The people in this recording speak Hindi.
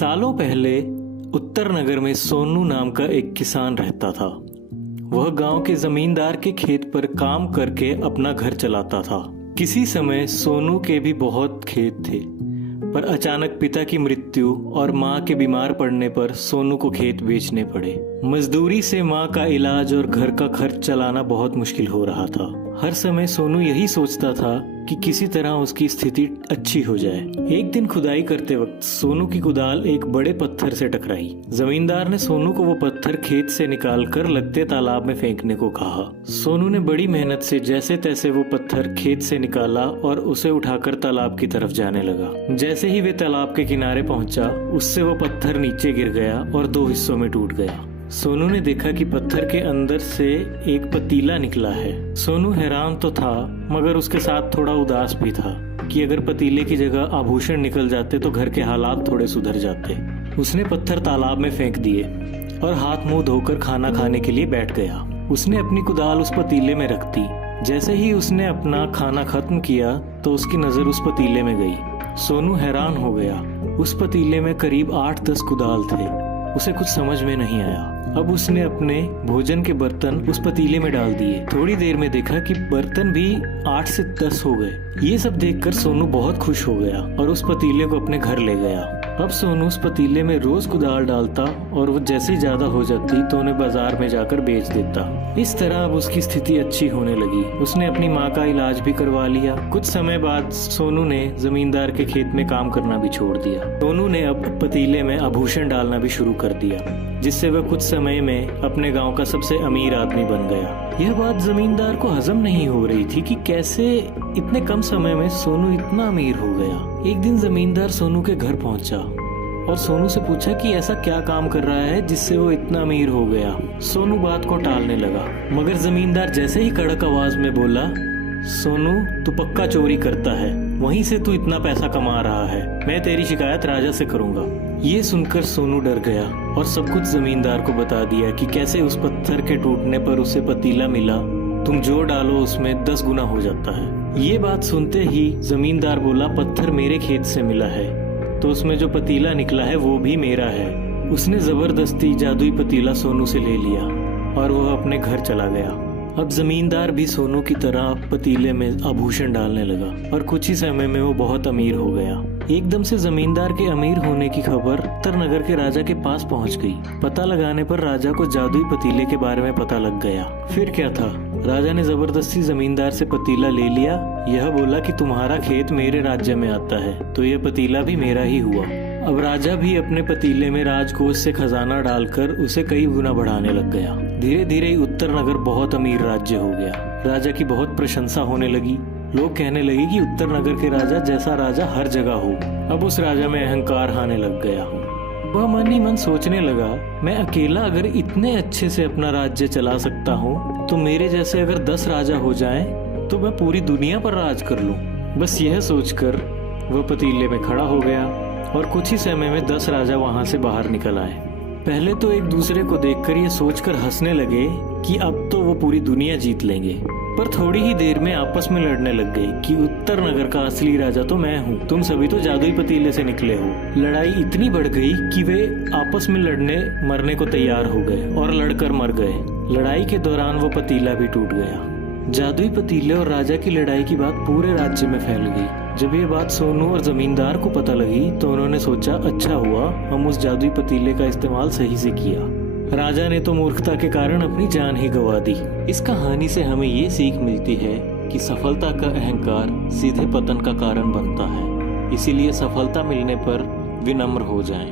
सालों पहले उत्तर नगर में सोनू नाम का एक किसान रहता था। वह गांव के जमींदार के खेत पर काम करके अपना घर चलाता था। किसी समय सोनू के भी बहुत खेत थे, पर अचानक पिता की मृत्यु और मां के बीमार पड़ने पर सोनू को खेत बेचने पड़े। मजदूरी से मां का इलाज और घर का खर्च चलाना बहुत मुश्किल हो रहा था। हर समय सोनू यही सोचता था कि किसी तरह उसकी स्थिति अच्छी हो जाए। एक दिन खुदाई करते वक्त सोनू की कुदाल एक बड़े पत्थर से टकराई। जमींदार ने सोनू को वो पत्थर खेत से निकालकर लगते तालाब में फेंकने को कहा। सोनू ने बड़ी मेहनत से जैसे तैसे वो पत्थर खेत से निकाला और उसे उठाकर तालाब की तरफ जाने लगा। जैसे ही वे तालाब के किनारे पहुंचा, उससे वो पत्थर नीचे गिर गया और दो हिस्सों में टूट गया। सोनू ने देखा कि पत्थर के अंदर से एक पतीला निकला है। सोनू हैरान तो था, मगर उसके साथ थोड़ा उदास भी था कि अगर पतीले की जगह आभूषण निकल जाते तो घर के हालात थोड़े सुधर जाते। उसने पत्थर तालाब में फेंक दिए और हाथ मुंह धोकर खाना खाने के लिए बैठ गया। उसने अपनी कुदाल उस पतीले में रख दी। जैसे ही उसने अपना खाना खत्म किया तो उसकी नजर उस पतीले में गई। सोनू हैरान हो गया। उस पतीले में करीब 8-10 कुदाल थे। उसे कुछ समझ में नहीं आया। अब उसने अपने भोजन के बर्तन उस पतीले में डाल दिए। थोड़ी देर में देखा कि बर्तन भी 8 से 10 हो गए। ये सब देखकर सोनू बहुत खुश हो गया और उस पतीले को अपने घर ले गया। अब सोनू उस पतीले में रोज कुदाल डालता और वो जैसे ही ज्यादा हो जाती तो उन्हें बाजार में जाकर बेच देता। इस तरह अब उसकी स्थिति अच्छी होने लगी। उसने अपनी माँ का इलाज भी करवा लिया। कुछ समय बाद सोनू ने जमींदार के खेत में काम करना भी छोड़ दिया। सोनू ने अब पतीले में आभूषण डालना भी शुरू कर दिया, जिससे वह कुछ समय में अपने गांव का सबसे अमीर आदमी बन गया। यह बात जमींदार को हजम नहीं हो रही थी कि कैसे इतने कम समय में सोनू इतना अमीर हो गया। एक दिन जमींदार सोनू के घर पहुंचा और सोनू से पूछा कि ऐसा क्या काम कर रहा है जिससे वो इतना अमीर हो गया। सोनू बात को टालने लगा, मगर जमींदार जैसे ही कड़क आवाज में बोला, सोनू तू पक्का चोरी करता है, वहीं से तू इतना पैसा कमा रहा है। मैं तेरी शिकायत राजा से करूंगा। ये सुनकर सोनू डर गया और सब कुछ जमींदार को बता दिया कि कैसे उस पत्थर के टूटने पर उसे पतीला मिला। तुम जो डालो उसमें 10 गुना हो जाता है। ये बात सुनते ही जमींदार बोला, पत्थर मेरे खेत से मिला है तो उसमें जो पतीला निकला है वो भी मेरा है। उसने जबरदस्ती जादुई पतीला सोनू से ले लिया और वह अपने घर चला गया। अब जमींदार भी सोनू की तरह पतीले में आभूषण डालने लगा और कुछ ही समय में वो बहुत अमीर हो गया। एकदम से जमींदार के अमीर होने की खबर उत्तर नगर के राजा के पास पहुंच गई। पता लगाने पर राजा को जादुई पतीले के बारे में पता लग गया। फिर क्या था, राजा ने जबरदस्ती जमींदार से पतीला ले लिया। यह बोला कि तुम्हारा खेत मेरे राज्य में आता है तो यह पतीला भी मेरा ही हुआ। अब राजा भी अपने पतीले में राजकोष से खजाना डालकर उसे कई गुना बढ़ाने लग गया। धीरे धीरे उत्तर नगर बहुत अमीर राज्य हो गया। राजा की बहुत प्रशंसा होने लगी। लोग कहने लगे कि उत्तर नगर के राजा जैसा राजा हर जगह हो। अब उस राजा में अहंकार आने लग गया। वह मन ही मन सोचने लगा, मैं अकेला अगर इतने अच्छे से अपना राज्य चला सकता हूँ तो मेरे जैसे अगर 10 राजा हो जाएं तो मैं पूरी दुनिया पर राज कर लूं। बस यह सोचकर वह पतीले में खड़ा हो गया और कुछ ही समय में 10 राजा वहां से बाहर निकल आए। पहले तो एक दूसरे को देखकर ये सोचकर हंसने लगे कि अब तो वो पूरी दुनिया जीत लेंगे, पर थोड़ी ही देर में आपस में लड़ने लग गए कि उत्तर नगर का असली राजा तो मैं हूँ, तुम सभी तो जादुई पतीले से निकले हो। लड़ाई इतनी बढ़ गई कि वे आपस में लड़ने मरने को तैयार हो गए और लड़कर मर गए। लड़ाई के दौरान वो पतीला भी टूट गया। जादुई पतीले और राजा की लड़ाई की बात पूरे राज्य में फैल गई। जब ये बात सोनू और जमींदार को पता लगी तो उन्होंने सोचा, अच्छा हुआ हम उस जादुई पतीले का इस्तेमाल सही से किया। राजा ने तो मूर्खता के कारण अपनी जान ही गंवा दी। इस कहानी से हमें ये सीख मिलती है कि सफलता का अहंकार सीधे पतन का कारण बनता है। इसीलिए सफलता मिलने पर विनम्र हो जाएं।